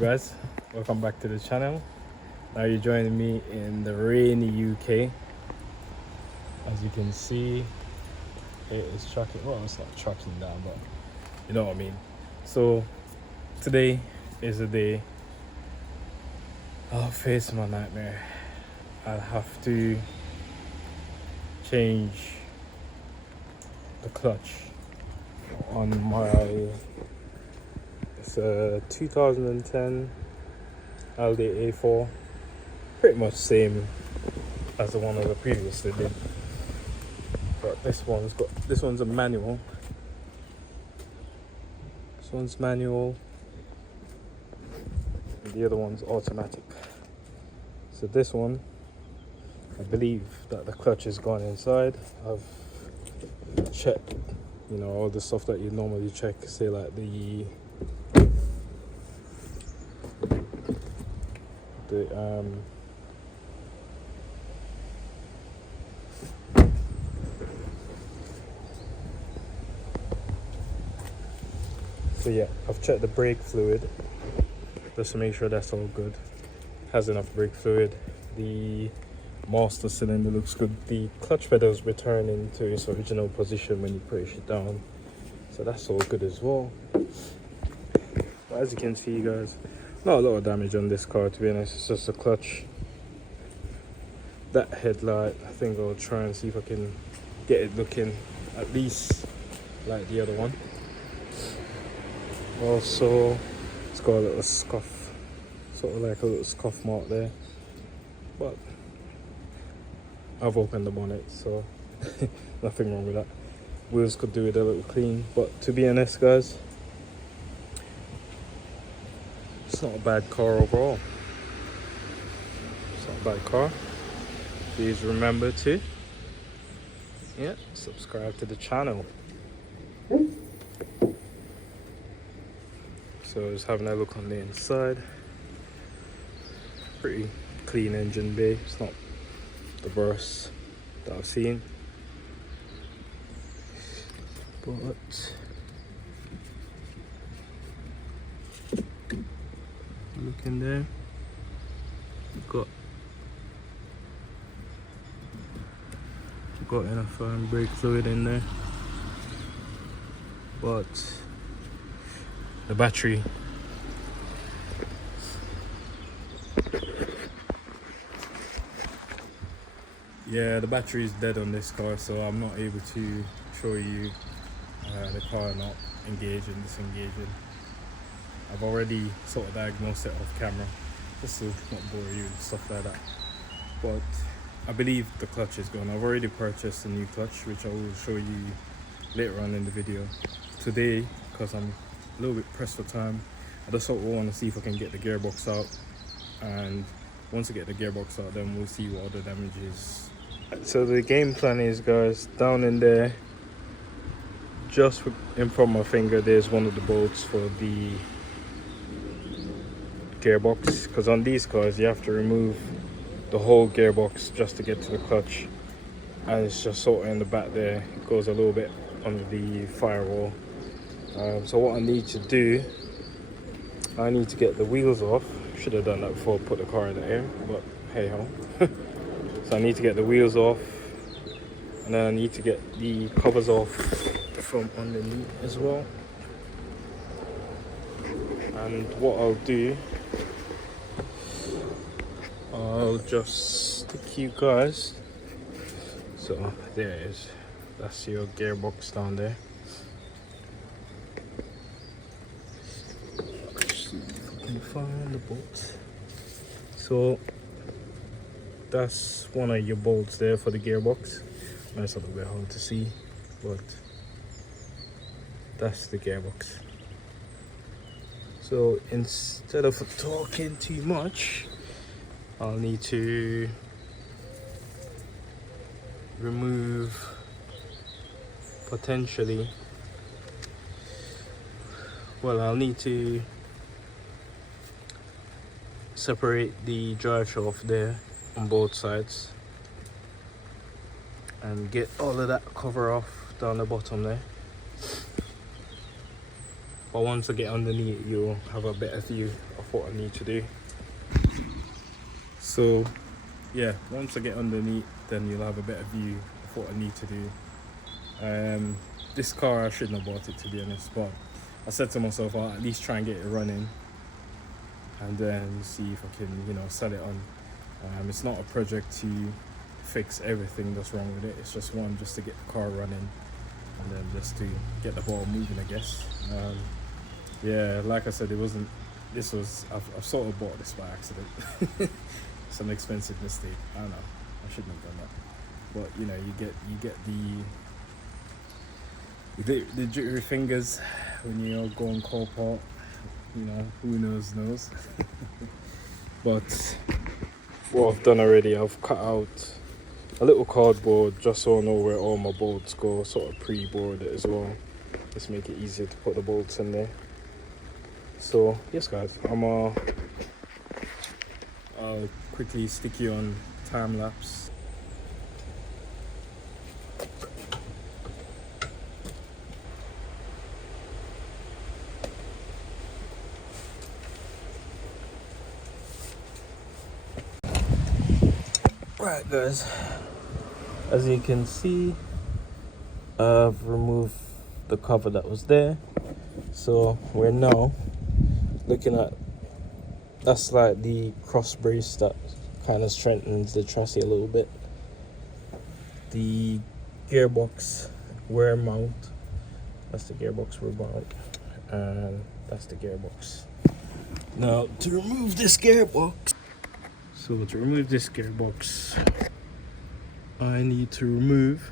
guys, welcome back to the channel. Now you're joining me in the rainy UK. As you can see, it is tracking, well, it's not tracking down, but you know what I mean. So today is the day I'll face my nightmare. I'll have to change the clutch on my, it's a 2010 Audi A4, pretty much same as the one I previously did, but this one's a manual. This one's manual and the other one's automatic. So this one, I believe that the clutch has gone inside. I've checked, you know, all the stuff that you normally check, say like the so yeah, I've checked the brake fluid just to make sure that's all good. Has enough brake fluid. The master cylinder looks good. The clutch pedals return into its original position when you push it down, so that's all good as well. But as you can see, guys, not a lot of damage on this car, to be honest. It's just a clutch. That headlight, I think I'll try and see if I can get it looking at least like the other one. Also, it's got a little scuff, sort of like a little scuff mark there, but I've opened the bonnet, so nothing wrong with that. Wheels could do with a little clean, but to be honest, guys, it's not a bad car overall. It's not a bad car. Please remember to subscribe to the channel. So just having a look on the inside. Pretty clean engine bay. It's not the worst that I've seen, but look in there. Got enough brake fluid in there, but the battery, yeah, the battery is dead on this car, so I'm not able to show you the car not engaging, disengaging. I've already sort of diagnosed it off camera, just to not bore you and stuff like that. But I believe the clutch is gone. I've already purchased a new clutch, which I will show you later on in the video. Today, because I'm a little bit pressed for time, I just sort of want to see if I can get the gearbox out, and once I get the gearbox out, then we'll see what other damage is. So the game plan is, guys, down in there, just in front of my finger, there's one of the bolts for the gearbox, because on these cars you have to remove the whole gearbox just to get to the clutch, and it's just sort of in the back there. It goes a little bit under the firewall. So what I need to do, I need to get the wheels off. Should have done that before I put the car in the air, but hey ho. So I need to get the wheels off, and then I need to get the covers off from underneath as well. And what I'll do, I'll just stick you guys. So there it is. That's your gearbox down there. Let's see if I can find the bolts. So that's one of your bolts there for the gearbox. That's a little bit hard to see, but that's the gearbox. So instead of talking too much, I'll need to remove potentially, well, I'll need to separate the drive shaft there on both sides and get all of that cover off down the bottom there. But once I get underneath, you'll have a better view of of what I need to do. So yeah, once I get underneath, then you'll have a better view of what I need to do. This car, I shouldn't have bought it, to be honest, but I said to myself, I'll at least try and get it running and then see if I can, you know, sell it on. It's not a project to fix everything that's wrong with it. It's just one, just to get the car running and then just to get the ball moving, I guess. Yeah, like I said, I've sort of bought this by accident. It's an expensive mistake. I don't know, I shouldn't have done that. But you know, you get the jittery fingers when you go on call part. You know, who knows. But what I've done already, I've cut out a little cardboard just so I know where all my bolts go, sort of pre-board it as well. Just make it easier to put the bolts in there. So yes guys, I'll quickly stick you on time lapse. Right guys, as you can see, I've removed the cover that was there, so we're now looking at, that's like the cross brace that kind of strengthens the chassis a little bit. The gearbox wear mount, that's the gearbox wear mount, and that's the gearbox. Now to remove this gearbox, I need to remove,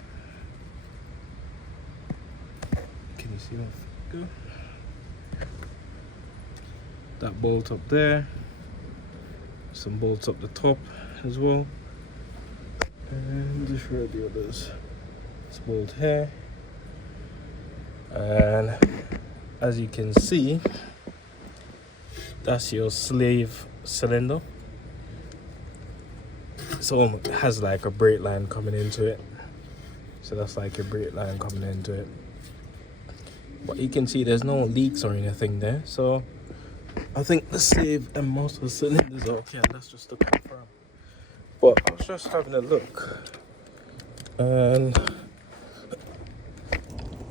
can you see how I go? That bolt up there, some bolts up the top as well, and just where the others. This bolt here, and as you can see, that's your slave cylinder. So it has like a brake line coming into it, so that's like your brake line coming into it. But you can see there's no leaks or anything there, so I think the slave and most of the cylinders are okay. That's just to confirm. But I was just having a look, and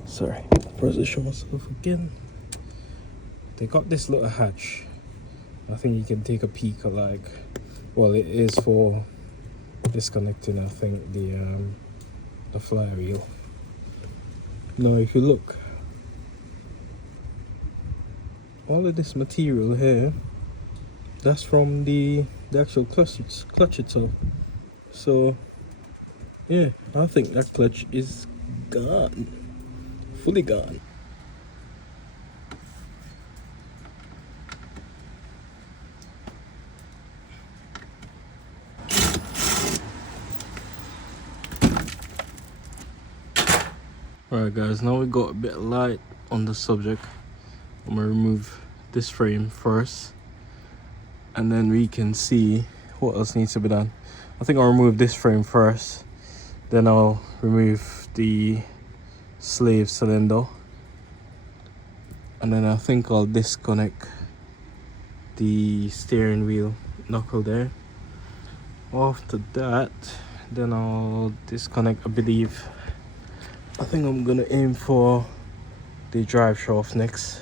sorry, position myself again. They got this little hatch. I think you can take a peek at, like, well, it is for disconnecting, I think, the flywheel. Now if you look, all of this material here, that's from the actual clutch itself. So yeah, I think that clutch is gone, fully gone. Alright guys, now we got a bit of light on the subject. I'm gonna remove this frame first, and then we can see what else needs to be done. I think I'll remove this frame first, then I'll remove the slave cylinder, and then I think I'll disconnect the steering wheel knuckle there. After that, then I'll disconnect, I think I'm gonna aim for the drive shaft next,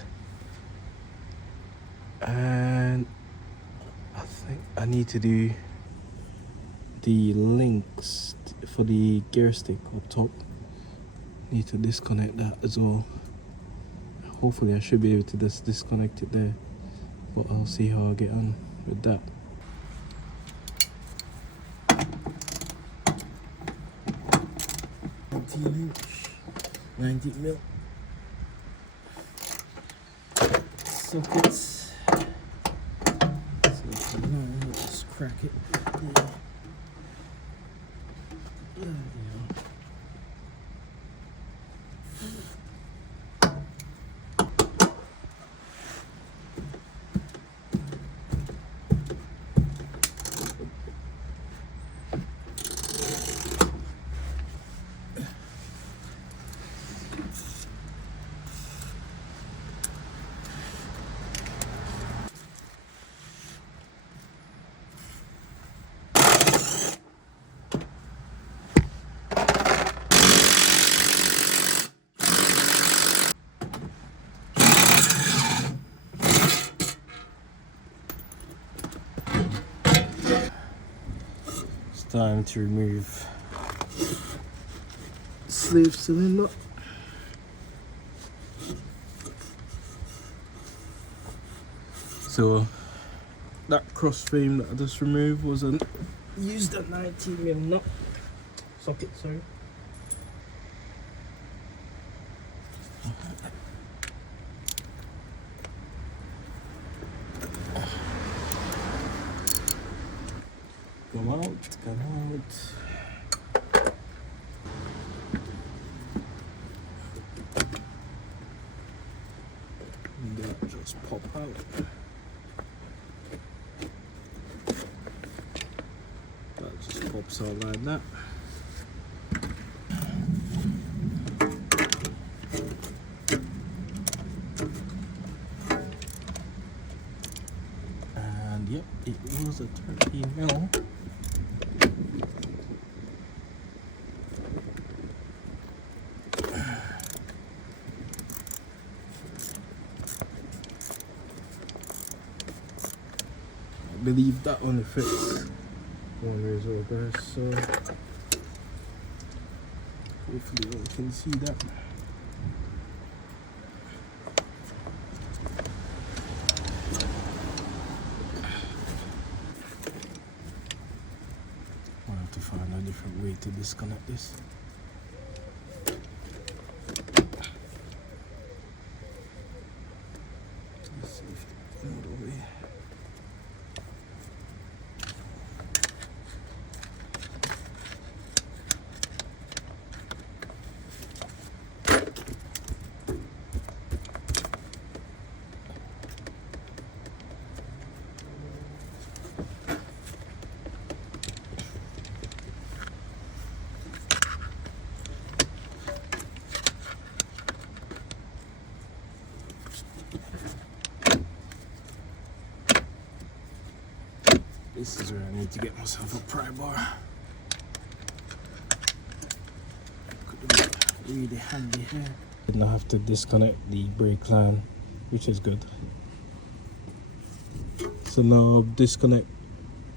and I think I need to do the links for the gear stick up top. Need to disconnect that as well. Hopefully I should be able to just disconnect it there, but I'll see how I get on with that. Inch 90 mil sockets. So now let's just crack it. There we go. time to remove slave cylinder. So that cross frame that I just removed used a 19mm nut socket, sorry. Come out, come out. And that just pop out. That just pops out like that. And yep, it was a 30mm. I believe that only fits one way as well, guys, so hopefully you can see that. I'll have to find a different way to disconnect this. Let's see if another way. This is where I need to get myself a pry bar. Could be really handy here. Didn't have to disconnect the brake line, which is good. So now I'll disconnect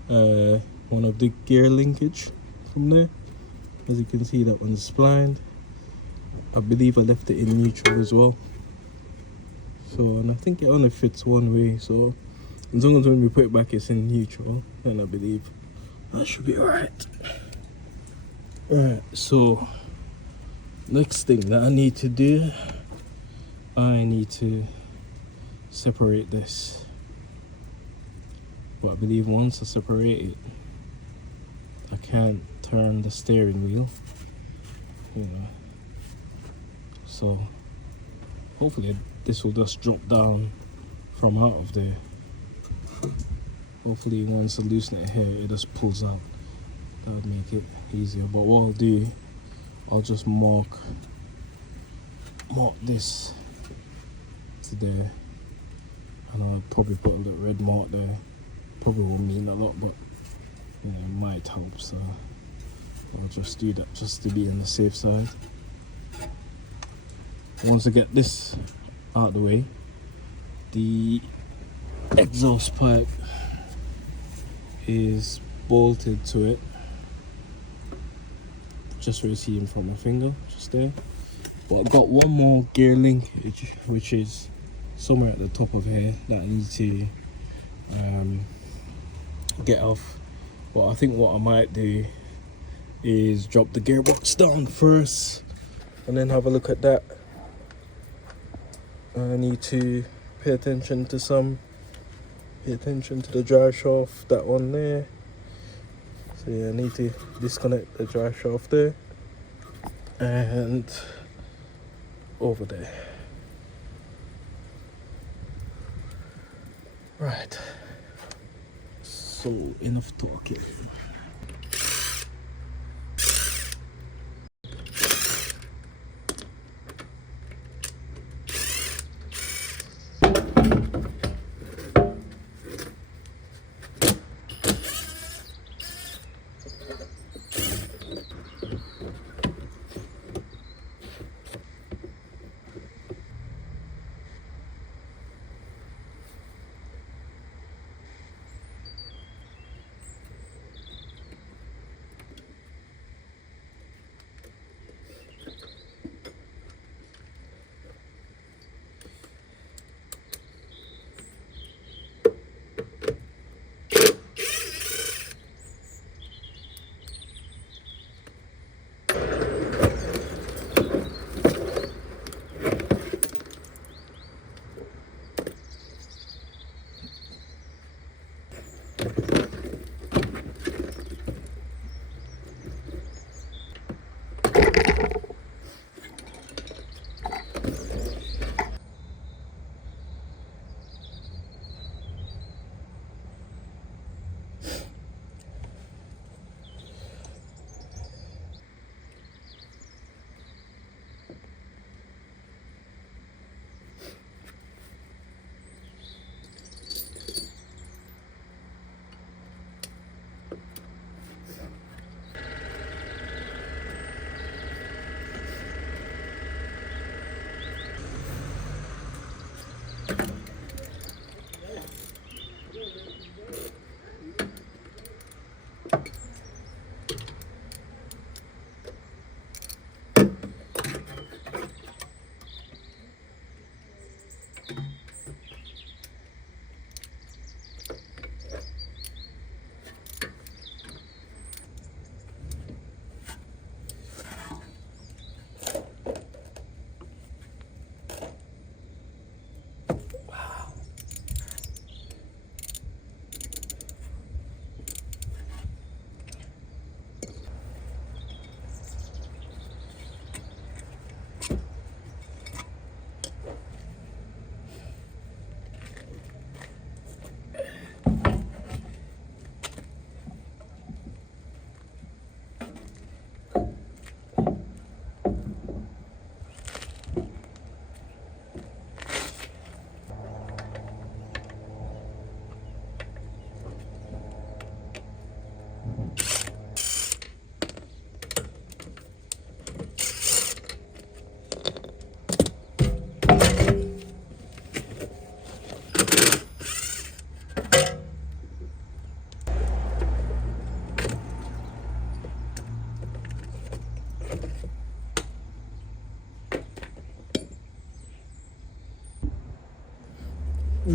one of the gear linkage from there. As you can see, that one's splined. I believe I left it in neutral as well. So, and I think it only fits one way, so as long as when we put it back it's in neutral, then I believe that should be alright. Alright, so next thing that I need to do, I need to separate this. But I believe once I separate it, I can't turn the steering wheel, you know. So hopefully this will just drop down from out of there. Hopefully once I loosen it here, it just pulls out. That would make it easier. But what I'll do, I'll just mark this to there, and I'll probably put a little red mark there. Probably won't mean a lot, but you know, it might help. So I'll just do that just to be on the safe side. Once I get this out of the way, the exhaust pipe is bolted to it, just where you see in front of my finger, just there. But I've got one more gear linkage, which is somewhere at the top of here, that I need to get off. But I think what I might do is drop the gearbox down first and then have a look at that. I need to pay attention to the drive shaft, that one there. So yeah, I need to disconnect the drive shaft there and over there. Right, so enough talking.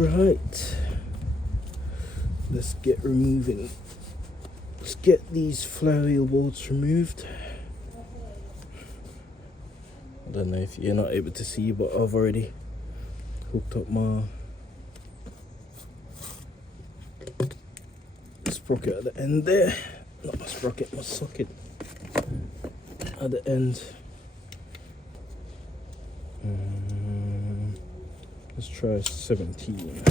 Right, let's get these flywheel bolts removed. I don't know if you're not able to see, but I've already hooked up my sprocket at the end there. Not my sprocket, my socket at the end. Let's try 17.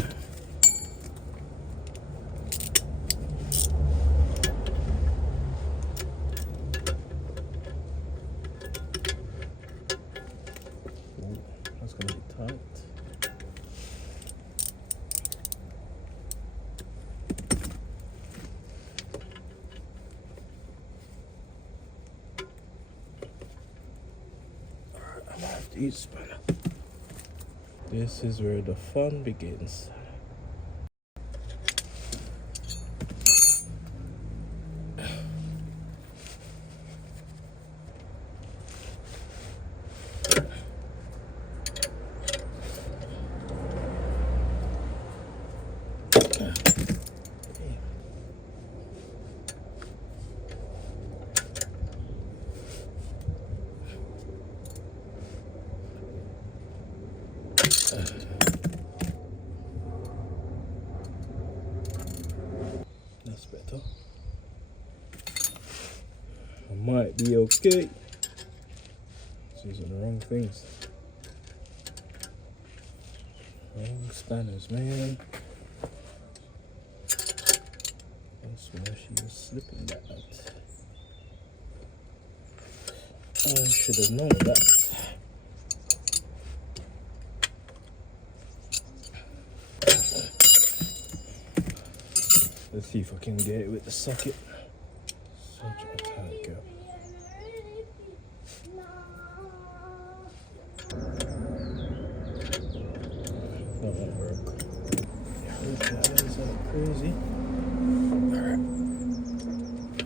Ooh, that's gonna be tight. Alright, I'm gonna have to use a spanner. This is where the fun begins. That's better. I might be okay. Just using the wrong things. Wrong spanners, man. That's where she was slipping that out. I should have known that. Let's see if I can get it with the socket. Such a tight girl. That won't work. Hope that is that crazy.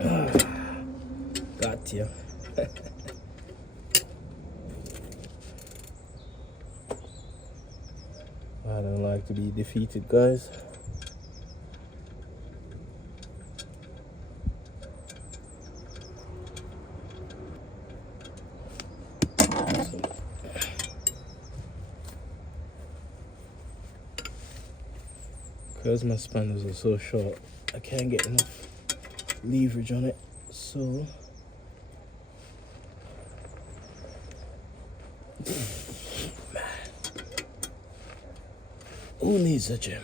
Alright. Got you. I don't like to be defeated, guys. Because my spanners are so short, I can't get enough leverage on it, so man, who needs a gym?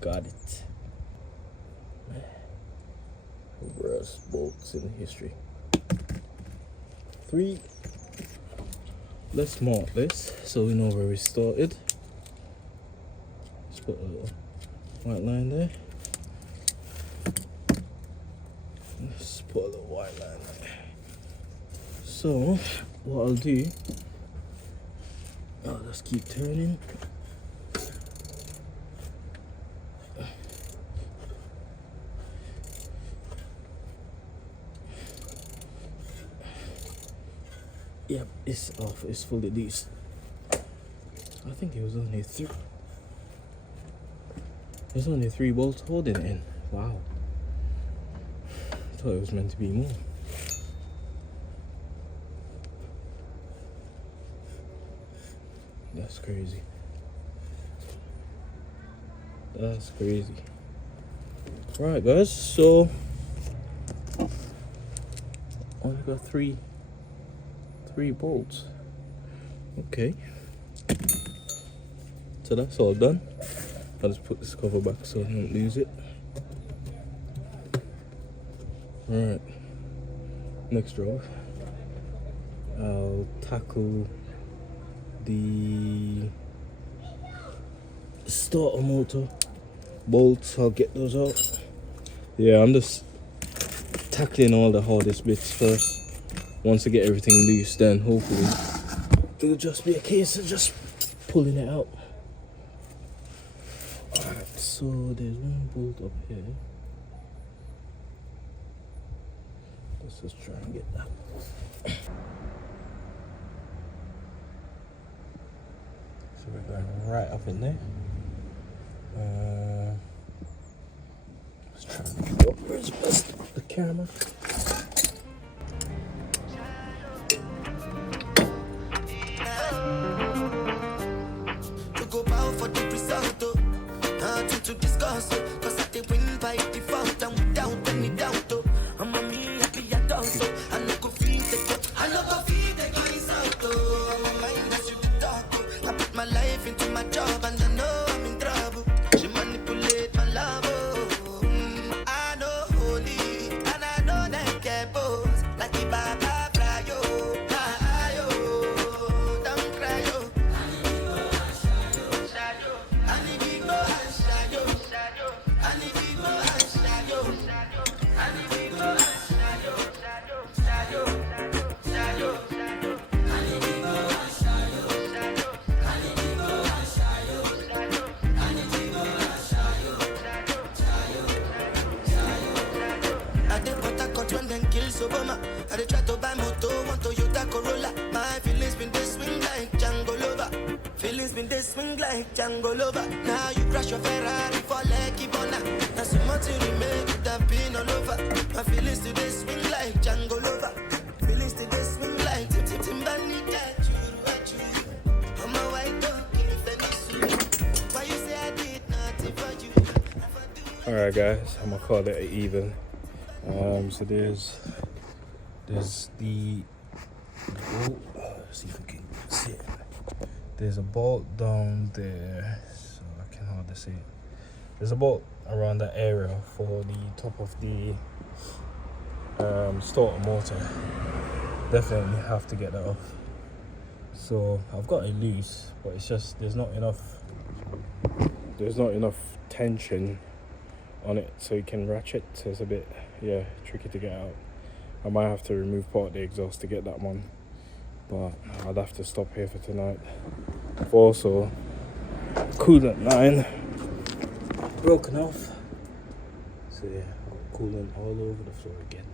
Got it. Worst bolts in history. 3. Let's mark this so we know where we started. Let's put a little white line there. Let's put a little white line there. So what I'll do, I'll just keep turning. Yep, it's off, it's fully loose. I think it was only 3. There's only 3 bolts holding it in. Wow. I thought it was meant to be more. That's crazy. That's crazy. Right, guys, so only got 3 bolts. Okay, so that's all done. I'll just put this cover back so I don't lose it. Right, next job, I'll tackle the starter motor bolts. I'll get those out. Yeah, I'm just tackling all the hardest bits first. Once I get everything loose, then hopefully it'll just be a case of just pulling it out. Alright, so there's one bolt up here. Let's just try and get that. So we're going right up in there. Let's try and figure out where's the camera. To go bow for the result, nothing to discuss, cause I did win by default and without any doubt. I'm a me happy adult, I no go feed the cup, I no go feed the guys out. My mind has you to talk, I put my life into my job and I know I'm in trouble. She manipulate my love, I know holy and I know that get boss like the Baba fly, yo. Don't cry, yo. Obama. I dey try to buy moto, want Toyota Corolla. My feelings been this swing like Django Lover. Feelings been this swing like Django Lover. Now you crash your Ferrari for Lucky Bona. Now so much to remake it have been all over. My feelings today swing like Django Lover. Feelings today swing like Timbani that you. I'm a white dog, give me Fenis. Why you say I did nothing for you? Alright guys, I'm gonna call it an even. So there's the bolt. Let's see if we can see it. There's a bolt down there, so I can hardly see it. There's a bolt around that area for the top of the starter motor. Definitely have to get that off. So I've got it loose, but it's just there's not enough tension on it so you can ratchet, so it's a bit tricky to get out. I might have to remove part of the exhaust to get that one, but I'll have to stop here for tonight. I've also coolant line broken off, so yeah, I've got coolant all over the floor again.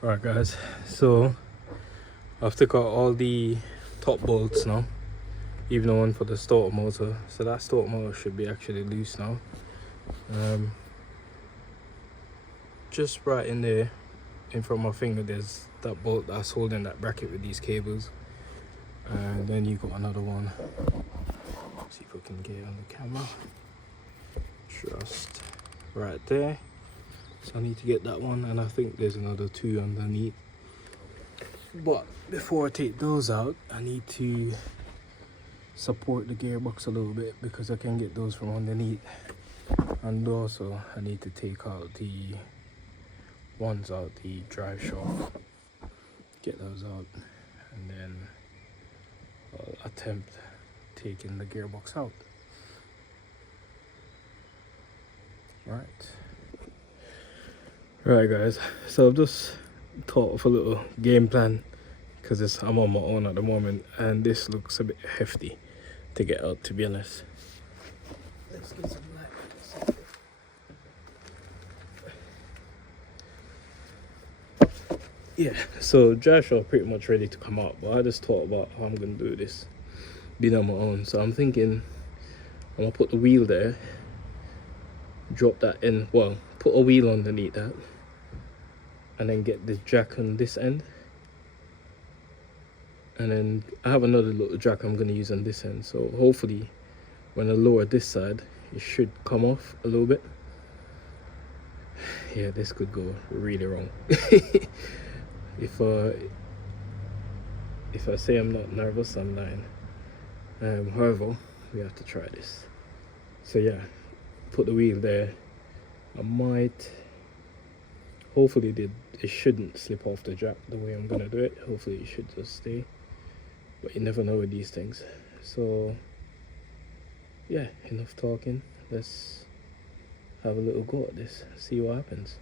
Alright guys, so I've took out all the top bolts now, even the one for the starter motor. So that starter motor should be actually loose now. Just right in there in front of my finger there's that bolt that's holding that bracket with these cables, and then you got another one. Let's see if I can get it on the camera. Just right there. So I need to get that one, and I think there's another two underneath. But before I take those out, I need to support the gearbox a little bit because I can get those from underneath. And also I need to take out the ones out the drive shaft, get those out, and then I'll attempt taking the gearbox out. Right guys, so I've just thought of a little game plan because I'm on my own at the moment and this looks a bit hefty to get out, to be honest. Let's get some light. Yeah, so drive shaft pretty much ready to come out, but I just thought about how I'm gonna do this being on my own. So I'm thinking I'm gonna put the wheel there, drop that in, well, put a wheel underneath that, and then get the jack on this end, and then I have another little jack I'm going to use on this end. So hopefully when I lower this side it should come off a little bit, Yeah, this could go really wrong. if I say I'm not nervous, I'm lying. However, we have to try this. So yeah, put the wheel there. I might, hopefully it shouldn't slip off the jack the way I'm gonna do it. Hopefully it should just stay, but you never know with these things. So yeah, enough talking. Let's have a little go at this, see what happens.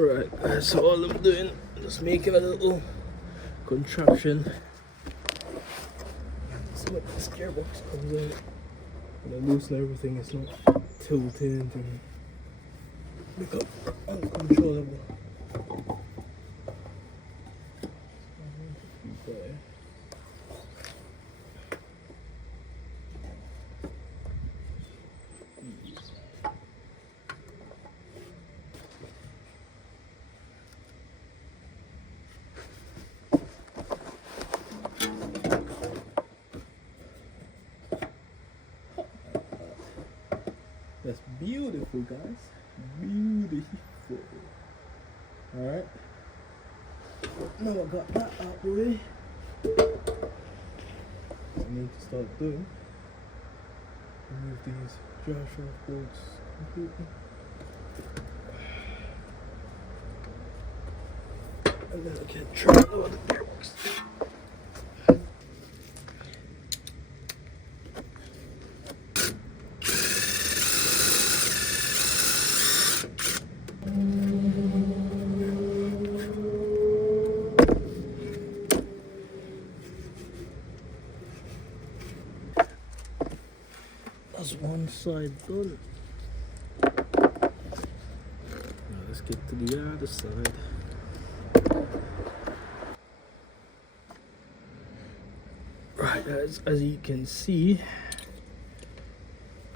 Right guys, so all I'm doing is just making a little contraption. So when this gearbox comes out, when I loosen everything, it's not tilting and become uncontrollable. That's beautiful, guys. Beautiful. Alright. Now I got that out the way. I need to start doing. Remove these drive shaft bolts completely. And then I can try out the gearbox. That's one side done. Now let's get to the other side. Right guys, as you can see,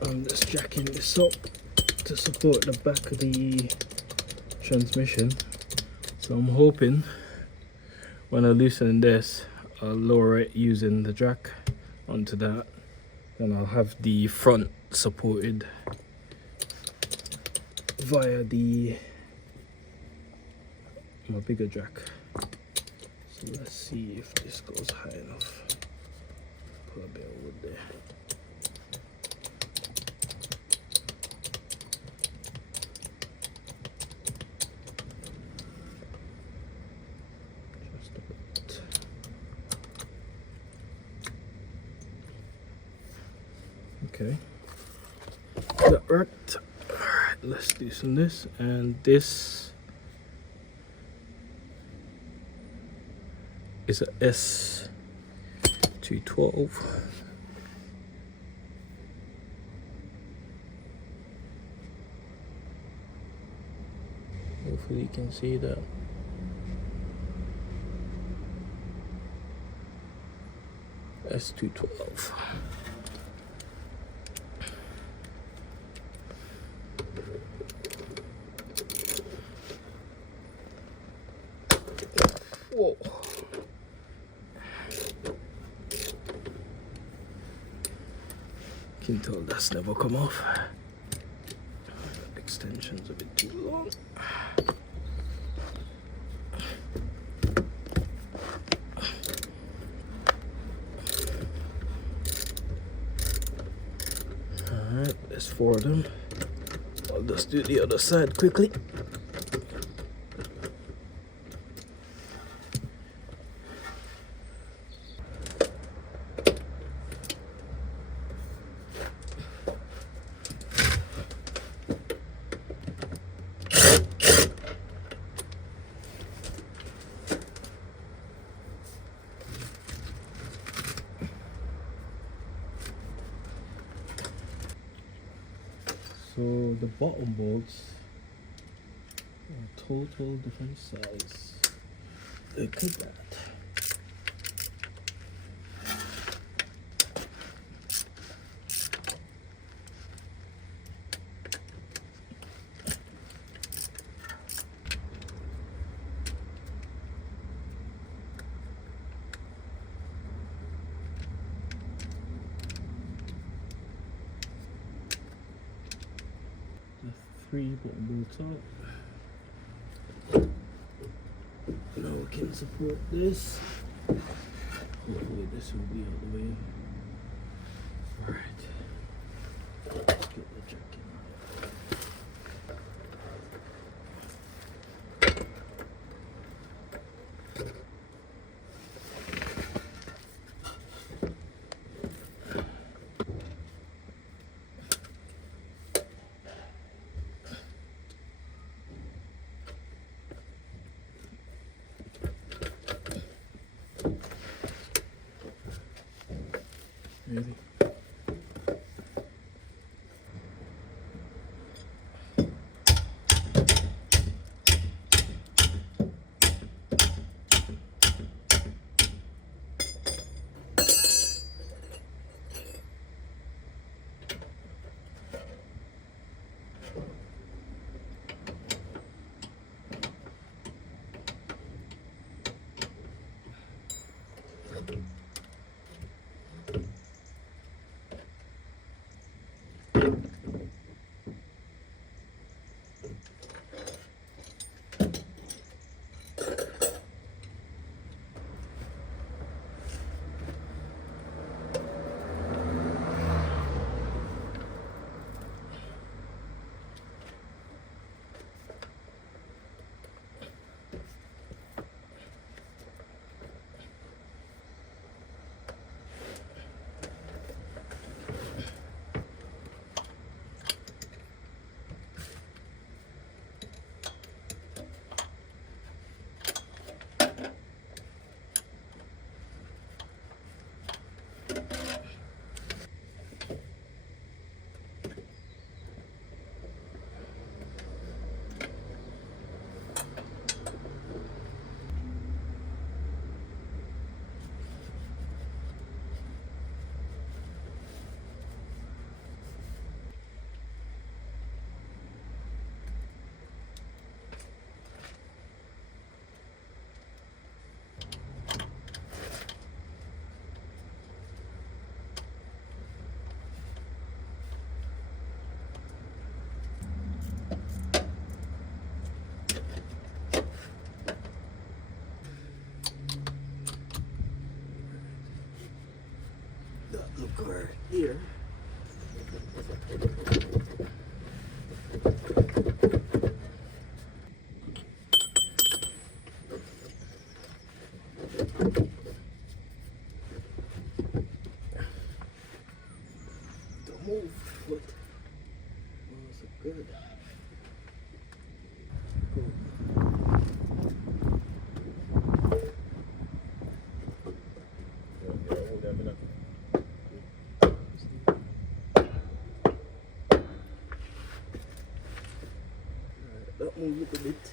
I'm just jacking this up to support the back of the transmission. So I'm hoping when I loosen this, I'll lower it using the jack onto that. And I'll have the front supported via my bigger jack. So let's see if this goes high enough. Put a bit of wood there. Just a bit. Okay, that worked. Alright, let's loosen this, and this is a S212. Hopefully you can see that. S212. Whoa. Can tell that's never come off. Extension's a bit too long. Alright, there's 4 of them. I'll just do the other side quickly. So the bottom bolts are total different size. Look at that. free, put the bolts out. Now we can support this. Hopefully this will be out of the way. Alright. Let's get the jack in. Really? Look right here. Don't move, foot. Oh, so good. Cool. That move a little bit.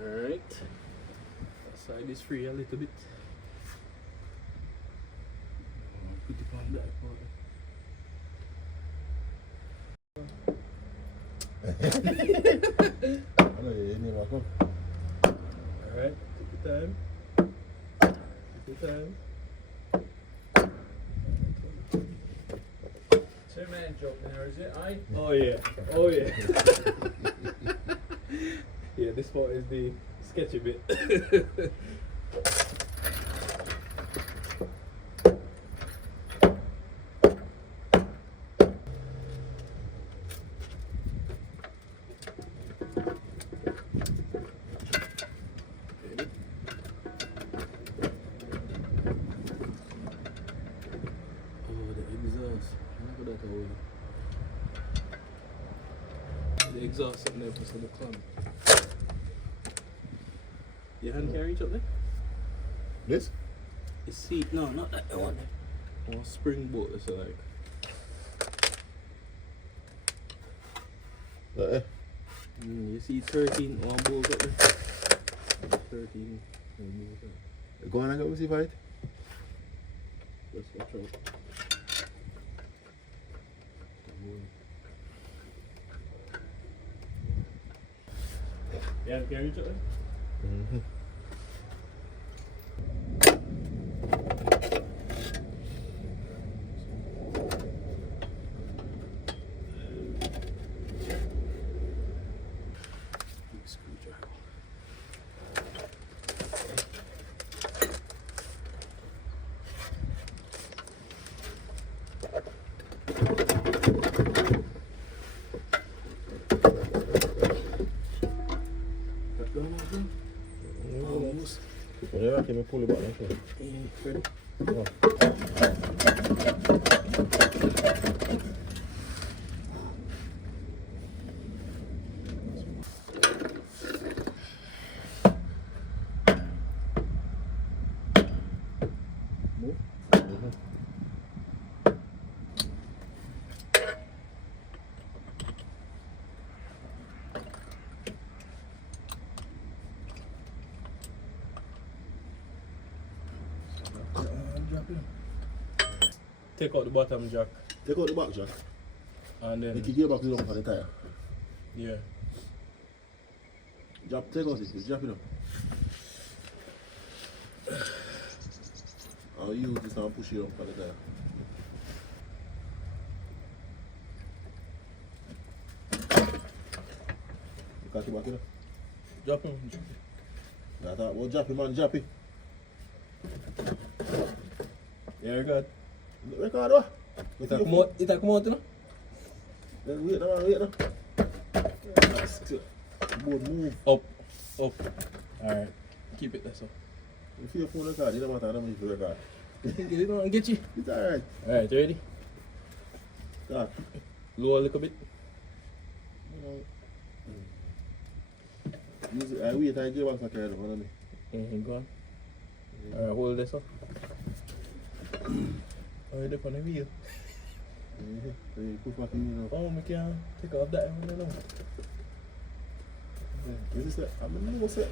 Alright. That side is free a little bit. Put it on back. Alright, take your time. Take your time. Two man job now, is it, eh? Oh yeah, oh yeah. Yeah, this part is the sketchy bit. The exhaust up there for the climb. Your hand can reach up there? This? The seat, no, not that one. Or springboard, it's like. There. You see 13 one bolt up there? 13 one bolt up there. Go on and go see fight. Let's watch out. Yeah, can you reach up there? can we pull it back? Okay. Ready? Take out the bottom jack Take out the back jack. and then Make the gearbox look for the tire. yeah. Take out it, just drop it up. I'll use this and push it up for the tire. You got it back, you know? Drop him. I thought, well, drop it, man, drop it. Yeah, you got. Record what? It a come out, you know? Then wait now. Board move. Up. Alright. Keep it there, so. If you phone record, it don't matter how much you record. Get it on, get you. It's alright. Alright, you ready? Start. Lower a little bit. Use it, I wait and gearbox like I don't know me. Go on. Alright, hold this up. Oh, you're up on the wheel. So you push back in, you know. Oh, I can't take off that one, no. Is this it? I'm telling you, set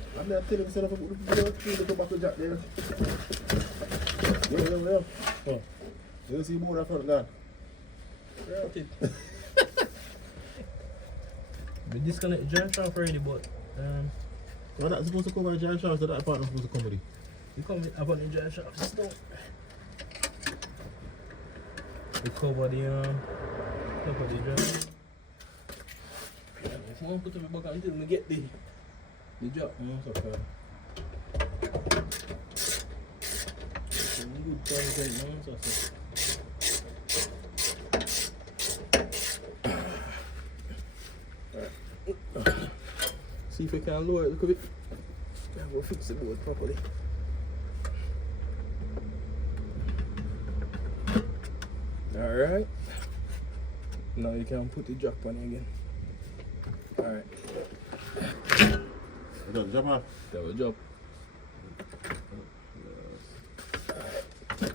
up a good go back to jack there. Yeah. Oh. You see more front gone. Right it. We disconnect the drive shaft already, but Well, that's supposed to cover the giant shafts, so that part is supposed to cover it. you come with about the drive shaft still. We cover the drive. If I want to put it back until we get the job, you know, so far. Good content, you know, so. See if we can lower it a little bit. Yeah, we'll fix the board properly. Alright. Now you can put the jack on it again. Alright. Jump off. That was job. As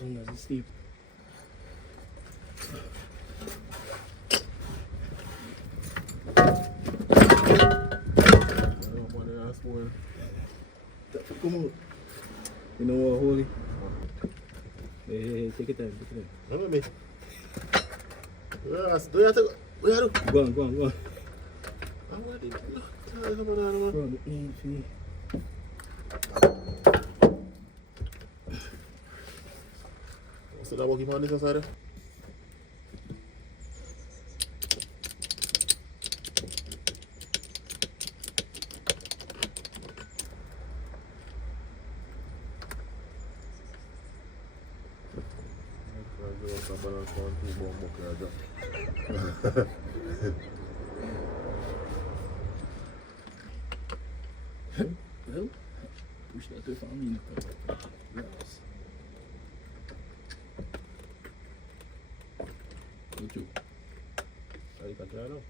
long as it's steep. Come on. You know what, Holy? Hey, take it time, Remember me? Yes, do you have to go? Go on. I'm ready. Bro, the main fee. What's that walking on this side? Well, push that to family. Yes. Go to. You can try now.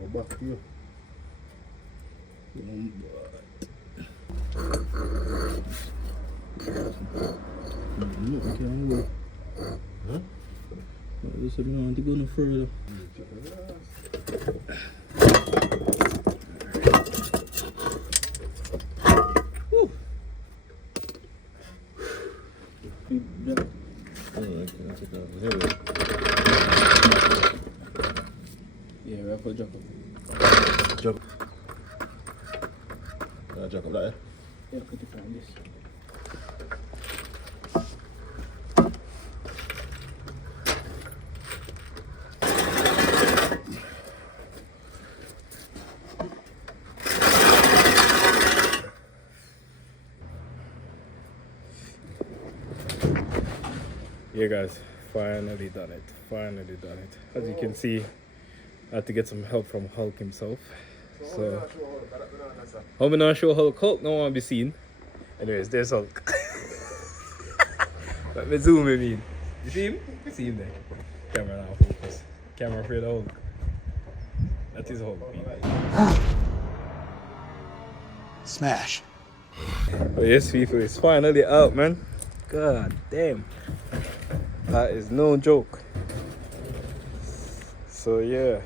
Go back to you. Look, I can't go. Huh? I said, I want to go no further. Woo. Yeah, we're going to jump up. Jump. Jump up there. Yeah, could you find this? Yeah guys, finally done it. As you can see, I had to get some help from Hulk himself. So how me not show Hulk? Hulk no want to be seen. Anyways, there's Hulk. Let me zoom him in. You see him? See him there. Camera now focus. Camera for the Hulk. That is Hulk, people. Smash. But yes people, it's finally out, man. God damn. That is no joke. So yeah.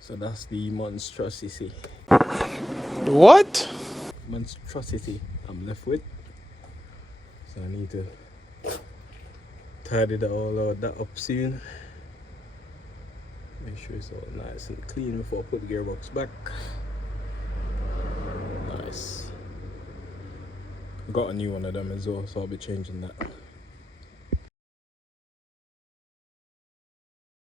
So that's the monstrosity. What? Monstrosity I'm left with. So I need to tidy that all out, that up soon. Make sure it's all nice and clean before I put the gearbox back. Nice. Got a new one of them as well, so I'll be changing that.